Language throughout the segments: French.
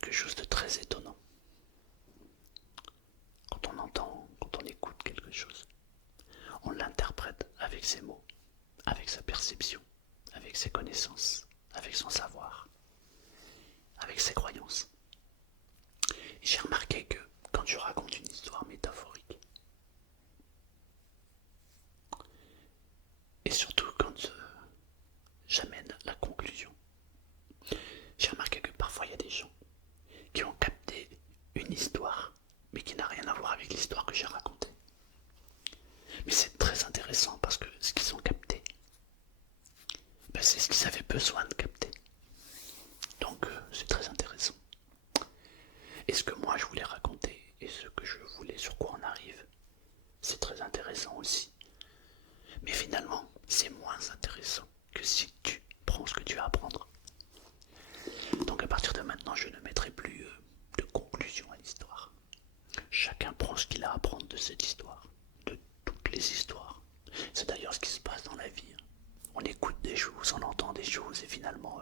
quelque chose de très étonnant. Quand on écoute quelque chose, on l'interprète avec ses mots, avec sa perception, avec ses connaissances, avec son savoir, avec ses croyances. Et j'ai remarqué que quand je raconte une histoire métaphorique, et surtout quand j'amène la conclusion, j'ai remarqué que parfois il y a des gens qui ont capté une histoire, mais qui n'a rien à voir avec l'histoire que j'ai racontée. Mais c'est très intéressant parce que ce qu'ils ont capté, c'est ce qu'ils avaient besoin de capter. Donc c'est très intéressant. Et ce que moi je voulais raconter, et ce que je voulais, sur quoi on arrive, c'est très intéressant aussi. Mais finalement, c'est moins intéressant que si tu prends ce que tu as à apprendre. Donc à partir de maintenant, je ne mettrai plus de conclusion à l'histoire. Chacun prend ce qu'il a à apprendre de cette histoire, de toutes les histoires. C'est d'ailleurs ce qui se passe dans la vie. On écoute des choses, on entend des choses, et finalement,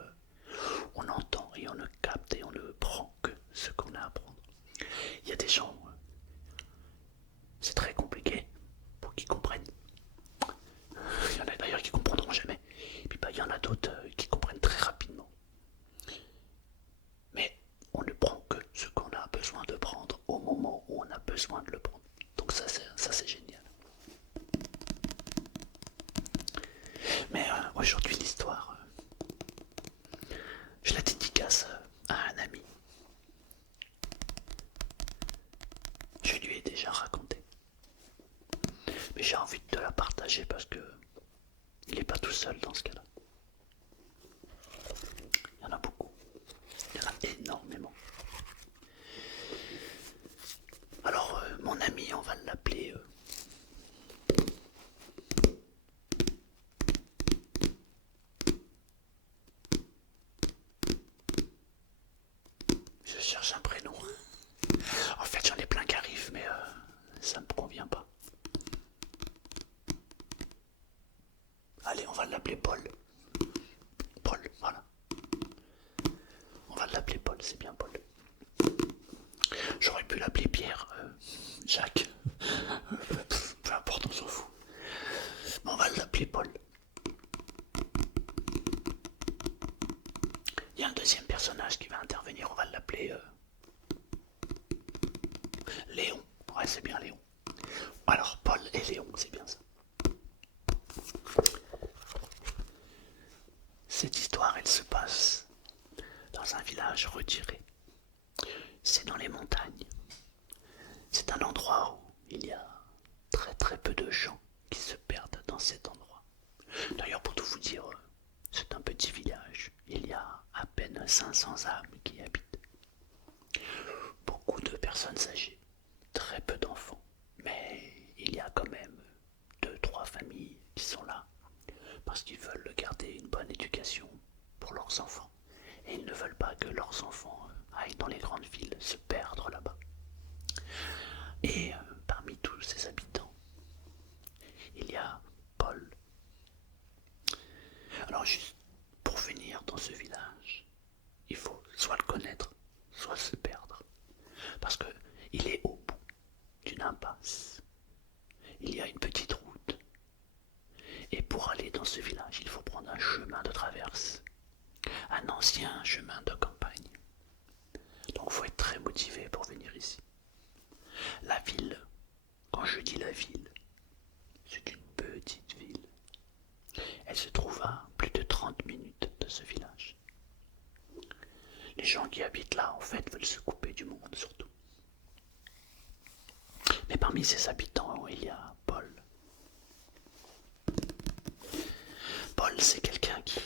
on entend et on ne capte et on ne prend que ce qu'on a à apprendre. Il y a des gens, c'est très compliqué pour qu'ils comprennent. Il y en a d'ailleurs qui comprendront jamais. Et puis il y en a d'autres qui comprennent très rapidement. Mais on ne prend que ce qu'on a besoin de prendre au moment où on a besoin de le prendre. Donc ça c'est génial. Mais aujourd'hui l'histoire, je la dédicace à un ami. Je lui ai déjà raconté. Mais j'ai envie de la partager parce que il n'est pas tout seul dans ce cas-là. Il y en a beaucoup. Il y en a énormément. Alors, mon ami, on va l'appeler... je cherche un prénom. En fait, j'en ai plein qui arrivent, mais ça ne me convient pas. Allez, on va l'appeler Paul. Paul, voilà. On va l'appeler Paul, c'est bien Paul. J'aurais pu l'appeler Pierre, Jacques. Peu importe, on s'en fout. Mais on va l'appeler Paul. Il y a un deuxième personnage qui va intervenir, on va l'appeler Léon. Ouais, c'est bien Léon. Alors, Paul et Léon, c'est bien ça. Cette histoire, elle se passe dans un village retiré. C'est dans les montagnes. C'est un endroit où il y a très très peu de gens qui se perdent dans cet endroit. D'ailleurs, pour tout vous dire, c'est un petit village. Il y a à peine 500 âmes qui y habitent. Beaucoup de personnes âgées, très peu d'enfants. Mais il y a quand même 2-3 familles qui sont là parce qu'ils veulent garder une bonne éducation pour leurs enfants. Et ils ne veulent pas que leurs enfants aillent dans les grandes villes se perdre là-bas. Et parmi tous ces habitants, il y a Paul. Alors juste pour venir dans ce village, il faut soit le connaître, soit se perdre. Parce que il est au bout d'une impasse. Il y a une petite route. Et pour aller dans ce village, il faut prendre un chemin de traverse. Un ancien chemin de campagne. Donc il faut être très motivé pour venir ici. La ville, quand je dis la ville, c'est une petite ville. Elle se trouve à plus de 30 minutes de ce village. Les gens qui habitent là, en fait, veulent se couper du monde, surtout. Mais parmi ces habitants, il y a Paul. Paul, c'est quelqu'un qui...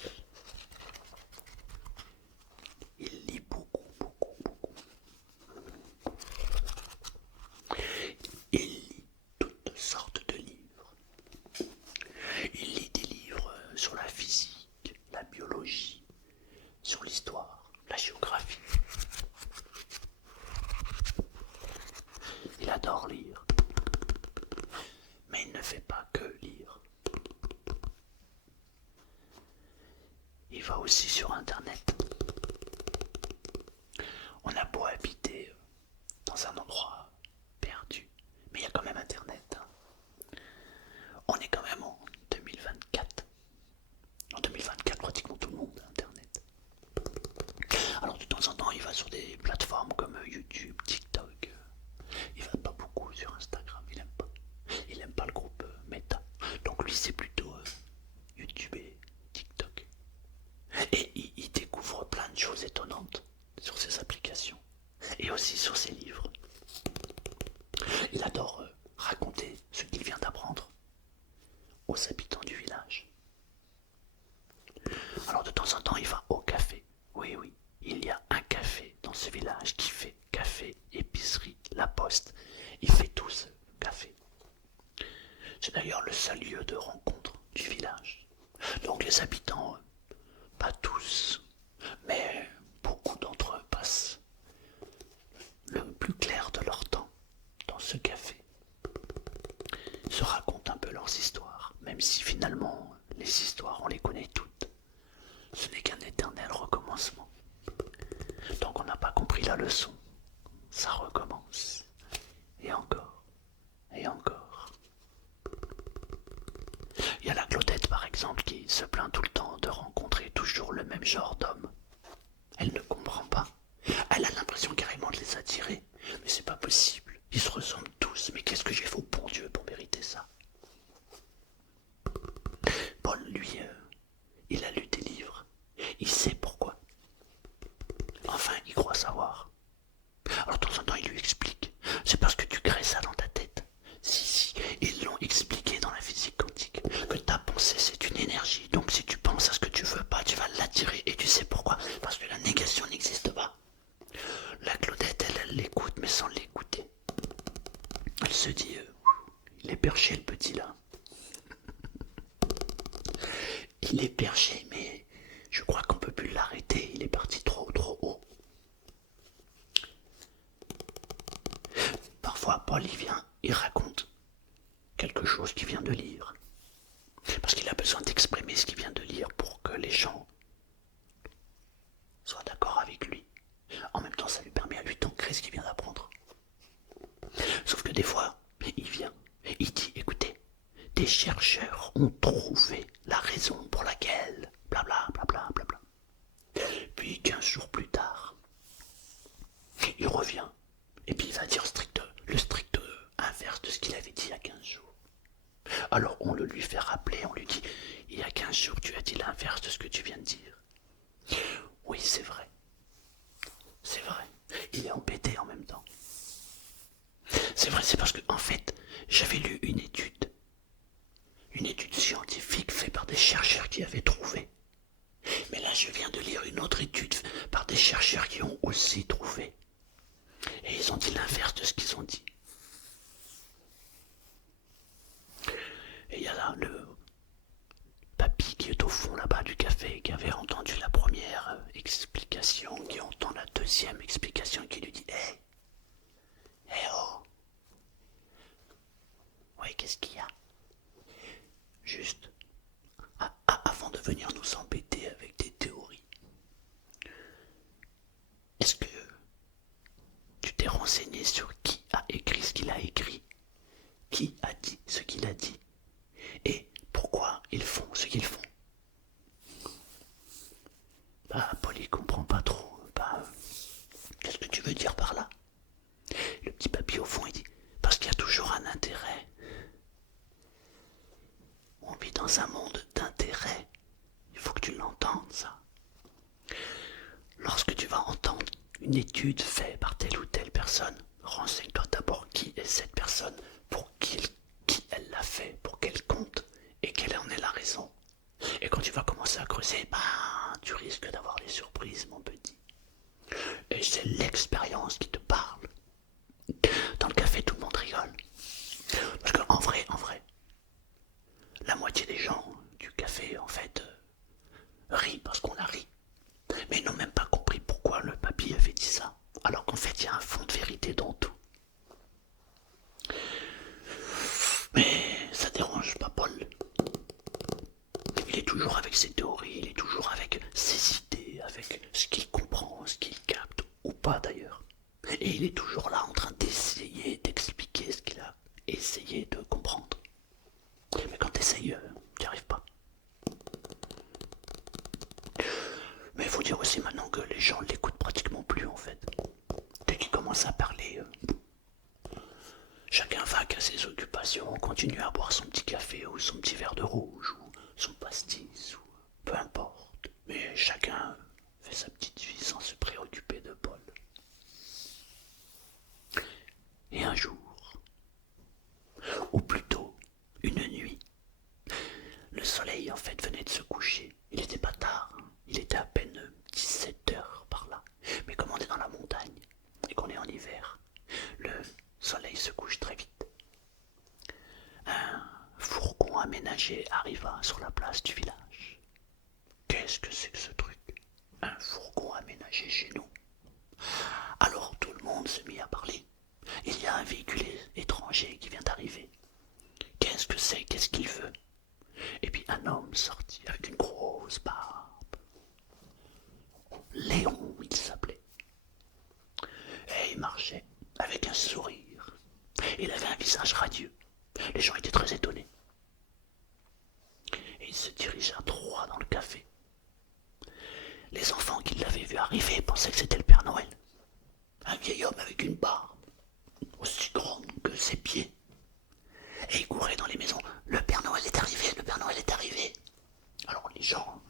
il lit beaucoup, beaucoup, beaucoup. Il lit toutes sortes de livres. Il lit des livres sur la physique, la biologie, sur l'histoire, la géographie. Il adore lire. Mais il ne fait pas que lire. Il va aussi sur internet. On a aussi sur ses livres. Il adore raconter ce qu'il vient d'apprendre aux habitants du village. Alors de temps en temps, il va au café. Oui, oui, il y a un café dans ce village qui fait café, épicerie, la poste. Il fait tout ce café. C'est d'ailleurs le seul lieu de rencontre du village. Donc les habitants, pas tous, mais beaucoup d'entre eux passent le plus clair de leur temps dans ce café. Ils se racontent un peu leurs histoires, même si finalement les histoires on les connaît toutes. Ce n'est qu'un éternel recommencement. Tant qu'on n'a pas compris la leçon, ça recommence. Et encore, et encore. Il y a la Claudette par exemple qui se plaint tout le temps de rencontrer toujours le même genre d'homme. Elle ne comprend pas. Elle a l'impression carrément de les attirer. Mais c'est pas possible. Ils se ressemblent tous. Mais qu'est-ce que j'ai fait au bon Dieu pour mériter ça? Paul, lui, il a lu des livres. Il sait pourquoi. Enfin, il croit savoir. Alors de temps en temps, il lui explique. C'est parce que tu crées ça dans ta tête. Si, ils l'ont expliqué dans la physique quantique. Que ta pensée, c'est une énergie. Donc si tu penses à ce que tu veux pas, tu vas l'attirer. Et tu sais pourquoi? Parce que la négation n'existe pas. La Claudette, elle l'écoute, mais sans l'écouter. Elle se dit, il est perché le petit là. Il est perché, mais je crois qu'on peut plus l'arrêter. Il est parti trop haut. Parfois, Paul, il raconte quelque chose qu'il vient de lire. Parce qu'il a besoin d'exprimer ce qu'il vient de lire pour que les gens soient d'accord avec lui. En même temps, ça lui permet à lui d'ancrer ce qu'il vient d'apprendre. Sauf que des fois, il vient, il dit, écoutez, des chercheurs ont trouvé la raison pour laquelle, blabla, blabla, blabla. Puis 15 jours plus tard, il revient, et puis il va dire le strict inverse de ce qu'il avait dit il y a 15 jours. Alors on le lui fait rappeler, on lui dit, il y a 15 jours tu as dit l'inverse de ce que tu viens de dire. Oui, c'est vrai. C'est vrai. Il est embêté en même temps. C'est vrai, c'est parce que, en fait, j'avais lu une étude scientifique faite par des chercheurs qui avaient trouvé. Mais là, je viens de lire une autre étude par des chercheurs qui ont aussi trouvé. Et ils ont dit l'inverse de ce qu'ils ont dit. Et il y a là le papy qui est au fond là-bas du café, qui avait entendu la première explication, qui entend la deuxième explication, qui lui dit Hé oh. Ouais, qu'est-ce qu'il y a? Juste, avant de venir nous embêter avec des théories, est-ce que tu t'es renseigné sur qui a écrit ce qu'il a écrit? Qui a dit ce qu'il a dit? Et pourquoi ils font ce qu'ils font? Paul il comprend pas trop. Qu'est-ce que tu veux dire par là? Le petit papy au fond il dit, parce qu'il y a toujours un intérêt. On vit dans un monde d'intérêt. Il faut que tu l'entendes ça. Lorsque tu vas entendre une étude faite par telle ou telle personne, renseigne-toi d'abord qui est cette personne, pour qui elle l'a fait, pour quel compte, et quelle en est la raison. Et quand tu vas commencer à creuser, tu risques d'avoir des surprises, mon petit. Et c'est l'expérience qui te parle. Dans le café, tout le monde rigole. Parce qu'en vrai, la moitié des gens du café, en fait, rient parce qu'on a ri. Mais ils n'ont même pas compris pourquoi le papy avait dit ça. Alors qu'en fait, il y a un fond de vérité dans tout. Mais ça dérange pas Paul. Il est toujours avec ses théories, il est toujours avec ses idées, avec ce qu'il comprend, ce qu'il capte, ou pas d'ailleurs. Et il est toujours là en train d'essayer d'expliquer ce qu'il a essayé de comprendre. Mais quand t'essayes, tu n'y arrives pas. Mais il faut dire aussi maintenant que les gens l'écoutent pratiquement plus en fait. Dès qu'il commence à parler, chacun vague à ses occupations, continue à boire son petit café ou son petit verre de rouge ou son pastis ou peu importe. Mais chacun fait sa petite vie sans se préoccuper de Paul. Et un jour, ou plutôt une nuit, le soleil en fait venait de se coucher. Il n'était pas tard, il était à peine 17 heures par là. Mais comme on est dans la montagne et qu'on est en hiver, le soleil se couche très vite. Un fourgon aménagé arriva sur la place du village. Qu'est-ce que c'est que ce truc? Un fourgon aménagé chez nous. Alors tout le monde se mit à parler. Il y a un véhicule étranger qui vient d'arriver. Qu'est-ce que c'est? Qu'est-ce qu'il veut? Et puis un homme sortit avec une grosse barbe. Léon, il s'appelait. Et il marchait avec un sourire. Il avait un visage radieux. Les gens étaient très étonnés. Et il se dirigea droit dans le café. Les enfants qui l'avaient vu arriver pensaient que c'était le Père Noël. Un vieil homme avec une barbe, aussi grande que ses pieds. Et il courait dans les maisons. Le Père Noël est arrivé, le Père Noël est arrivé. Alors les gens,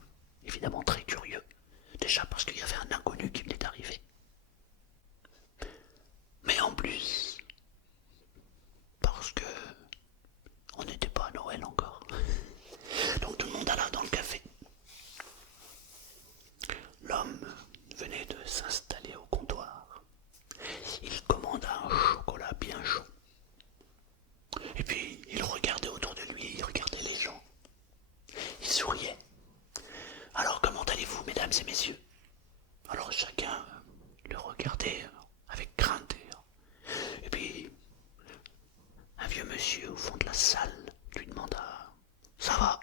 évidemment très curieux, déjà parce qu'il y avait un inconnu qui venait d'arriver. Mais en plus, parce que on n'était pas à Noël encore. Donc tout le monde alla dans le café. L'homme venait de s'installer au comptoir. Il commanda un chocolat bien chaud. Et puis il regardait autour de lui, il regardait les gens. Il souriait. Alors comment allez-vous, mesdames et messieurs? Alors chacun le regardait avec crainte. Et puis un vieux monsieur au fond de la salle lui demanda: Ça va?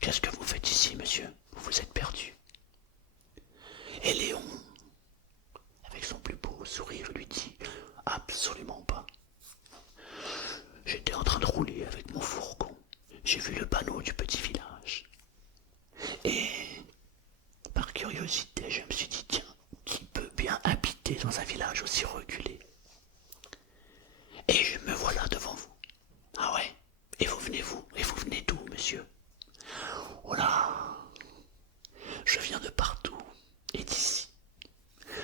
Qu'est-ce que vous faites ici, monsieur? Vous vous êtes perdu. Et Léon, avec son plus beau sourire, lui dit: Absolument pas. J'étais en train de rouler avec mon fourgon. J'ai vu le panneau du petit village. Et par curiosité, je me suis dit: Tiens, qui peut bien habiter dans un village aussi reculé? Et me voilà devant vous. Ah ouais? Et vous venez d'où, monsieur? Oh là, je viens de partout et d'ici.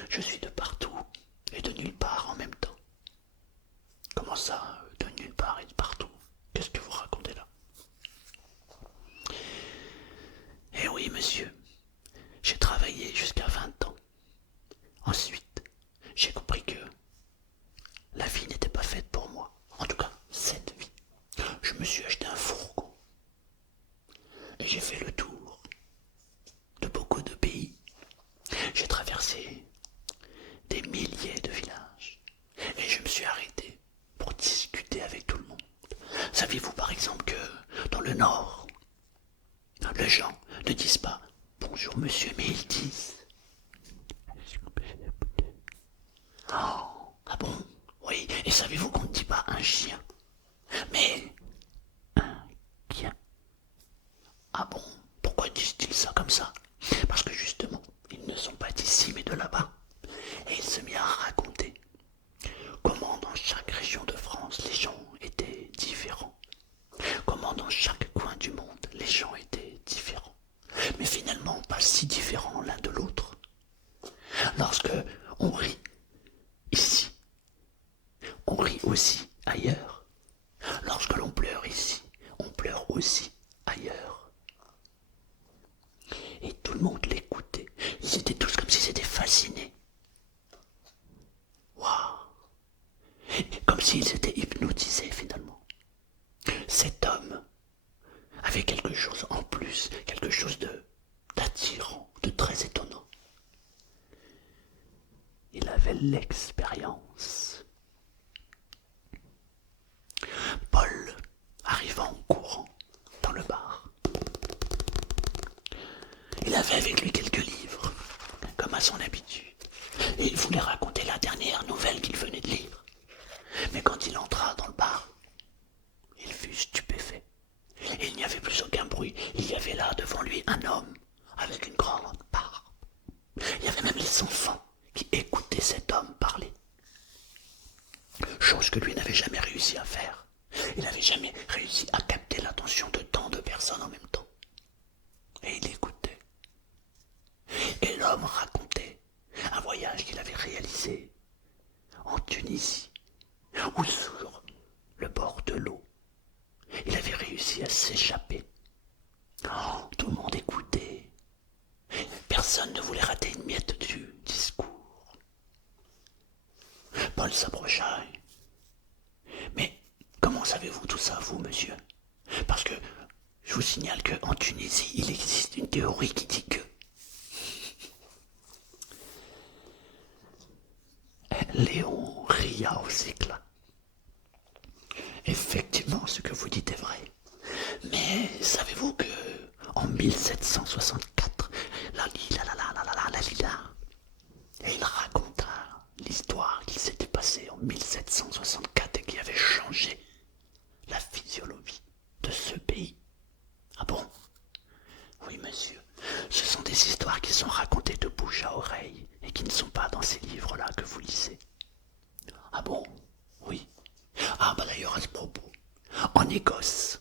Je suis de partout et de nulle part en même temps. Comment ça, de nulle part et de partout? Qu'est-ce que vous racontez là? Eh oui, monsieur, j'ai travaillé jusqu'à 20 ans. Ensuite, j'ai compris que la vie n'était pas faite pour moi. En tout cas, cette vie. Je me suis acheté un fourgon. Et j'ai fait le tour de beaucoup de pays. J'ai traversé des milliers de villages. Et je me suis arrêté pour discuter avec tout le monde. Saviez-vous par exemple que dans le Nord, les gens ne disent pas bonjour monsieur, mais ils disent oh, ah bon? Oui, et savez-vous qu'on ne dit pas un chien, mais un chien? Ah bon? Pourquoi disent-ils ça comme ça? Parce que justement, ils ne sont pas d'ici mais de là-bas. Et il se mit à raconter comment dans chaque région de France les gens étaient différents. Comment dans chaque coin du monde les gens étaient différents. Mais finalement pas si différents l'un de l'autre. Lorsque on rit ici, on rit aussi ailleurs. Lorsque l'on pleure ici, on pleure aussi ailleurs. Et tout le monde l'écoutait. Ils étaient tous comme s'ils étaient fascinés. Waouh! Comme s'ils étaient hypnotisés finalement. Cet homme avait quelque chose en plus, quelque chose d'attirant, de très étonnant. Il avait l'expérience. Paul arriva en courant dans le bar. Il avait avec lui quelques livres, comme à son habitude, et il voulait raconter la dernière nouvelle qu'il venait de lire. Mais quand il entra dans le bar, il fut stupéfait. Et il n'y avait plus aucun bruit. Il y avait là devant lui un homme avec une grande barbe. Il y avait même les enfants qui écoutaient cet homme parler. Chose que lui n'avait jamais réussi à faire. Il n'avait jamais réussi à capter l'attention de tant de personnes en même temps. Et il écoutait. Et l'homme racontait un voyage qu'il avait réalisé en Tunisie, Paul s'approcha. Mais comment savez-vous tout ça, vous, monsieur? Parce que je vous signale qu'en Tunisie, il existe une théorie qui dit que Léon ria aux éclats. Effectivement, ce que vous dites est vrai. Mais savez-vous que en 1764, et il raconta l'histoire qui s'était passée en 1764 et qui avait changé la physiologie de ce pays. Ah bon? Oui, monsieur. Ce sont des histoires qui sont racontées de bouche à oreille et qui ne sont pas dans ces livres-là que vous lisez. Ah bon? Oui. Ah bah d'ailleurs à ce propos, en Écosse,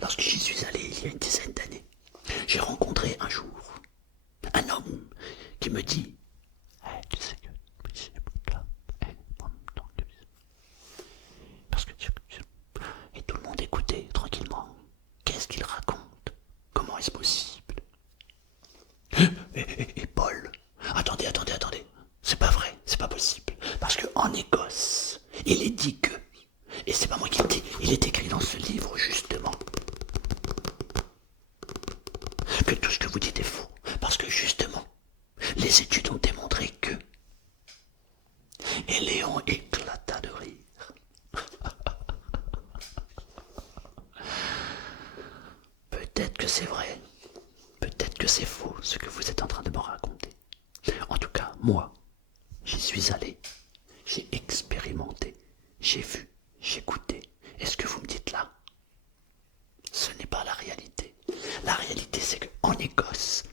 lorsque j'y suis allé il y a une dizaine d'années, j'ai rencontré un jour un homme qui me dit tu sais que parce que et tout le monde écoutait tranquillement. Qu'est-ce qu'il raconte? Comment est-ce possible? Et Paul, attendez, c'est pas vrai, c'est pas possible. Parce que en Écosse, il est dit que, et c'est pas moi qui le dis, il est écrit dans ce livre justement, que tout ce que vous dites est faux. Parce que justement, les études ont démontré que... Et Léon éclata de rire. Peut-être que c'est vrai, peut-être que c'est faux ce que vous êtes en train de me raconter. En tout cas, moi, j'y suis allé, j'ai expérimenté, j'ai vu, j'ai goûté. Et ce que vous me dites là, ce n'est pas la réalité. La réalité, c'est qu'en Écosse,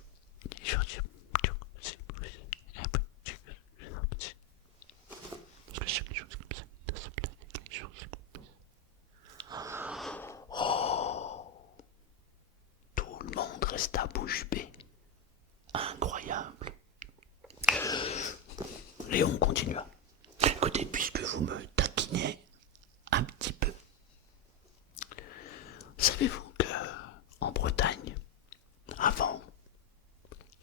tout le monde resta bouche bée. Incroyable. Léon continua. Écoutez, puisque vous me taquinez un petit peu, savez-vous que en Bretagne, avant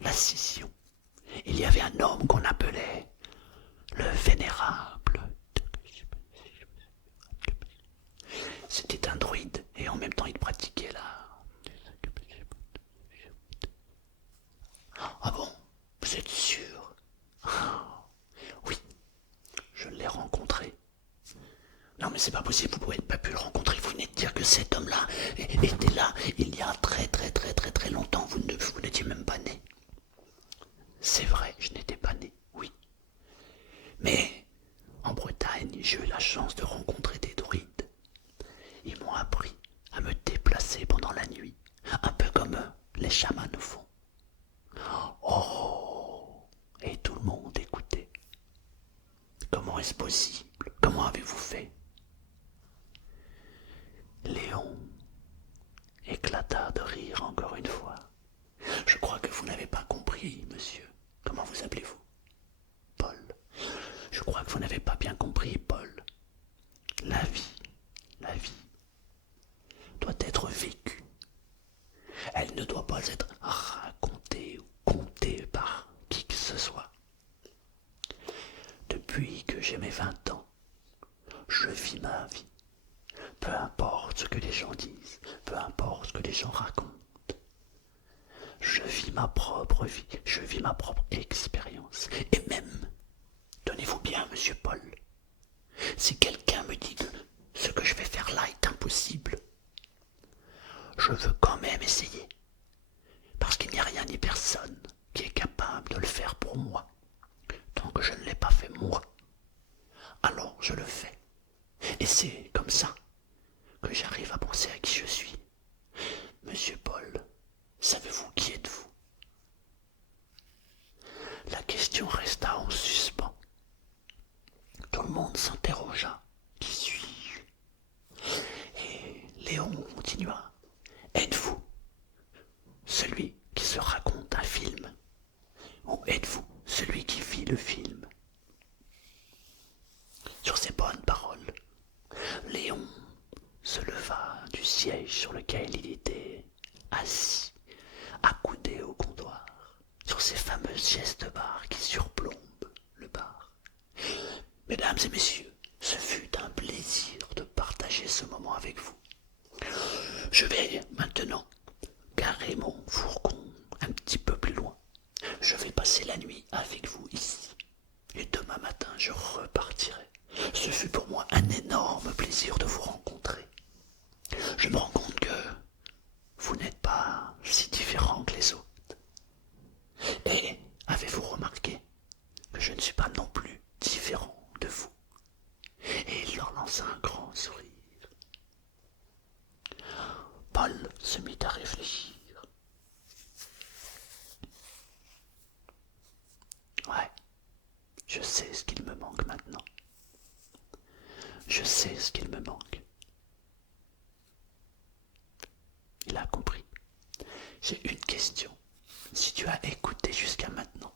la scission, il y avait un homme qu'on appelait le Vénérable. C'était un druide et en même temps il pratiquait la... Ah bon? Vous êtes sûr? Oui, je l'ai rencontré. Non mais c'est pas possible, vous pouvez pas pu le rencontrer, vous venez de dire que cet homme-là était là il y a très longtemps, vous n'étiez même pas né. C'est vrai, je n'étais pas né, oui. Mais en Bretagne, j'ai eu la chance de rencontrer des druides. Ils m'ont appris à me déplacer pendant la nuit, un peu comme les chamans le font. Oh, et tout le monde écoutait. Comment est-ce possible? Comment avez-vous fait? Léon éclata de rire encore une fois. Je crois que vous n'avez pas compris, monsieur. Comment vous appelez-vous? Paul. Je crois que vous n'avez pas bien compris, Paul. La vie doit être vécue. Elle ne doit pas être racontée ou contée par qui que ce soit. Depuis que j'ai mes 20 ans, je vis ma vie. Peu importe ce que les gens disent, peu importe ce que les gens racontent. Je vis ma propre vie, je vis ma propre expérience. Et même, tenez-vous bien, monsieur Paul, si quelqu'un me dit que ce que je vais faire là est impossible, je veux quand même essayer. Parce qu'il n'y a rien ni personne qui est capable de le faire pour moi. Tant que je ne l'ai pas fait moi, alors je le fais. Et c'est comme ça que j'arrive à penser à qui je suis. Monsieur Paul, savez-vous qui êtes-vous? La question resta en suspens. Tout le monde s'interrogea. Qui suis-je? Et Léon continua. Êtes-vous celui qui se raconte un film? Ou êtes-vous celui qui vit le film? Sur ces bonnes paroles, Léon se leva du siège sur lequel il était assis, accoudé au comptoir, sur ces fameuses chaises de bar qui surplombent le bar. Mesdames et messieurs, ce fut un plaisir de partager ce moment avec vous. Je vais maintenant garer mon fourgon un petit peu plus loin. Je vais passer la nuit avec vous ici. Et demain matin, je repartirai. Ce fut pour moi un énorme plaisir de vous rencontrer. Je me rends compte que vous n'êtes pas si différents que les autres. Et avez-vous remarqué que je ne suis pas non plus différent de vous? Et il leur lança un grand sourire. Paul se mit à réfléchir. Ouais, je sais ce qu'il me manque maintenant. Je sais ce qu'il me manque. Il a compris. J'ai une question. Si tu as écouté jusqu'à maintenant,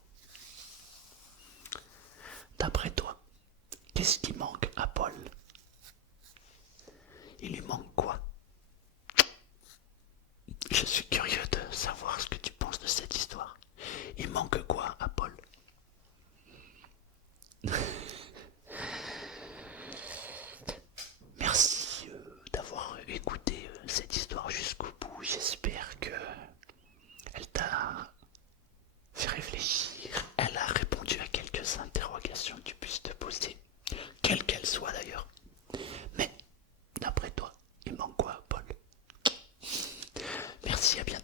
d'après toi, qu'est-ce qui manque à Paul? Il lui manque quoi? Je suis curieux de savoir ce que tu penses de cette histoire. Il manque quoi à Paul? Merci d'avoir écouté cette histoire jusqu'au bout. J'espère que elle t'a fait réfléchir. Elle a répondu à quelques interrogations que tu puisses te poser, quelles qu'elles soient d'ailleurs. Mais, d'après toi, il manque quoi, Paul? Merci, à bientôt.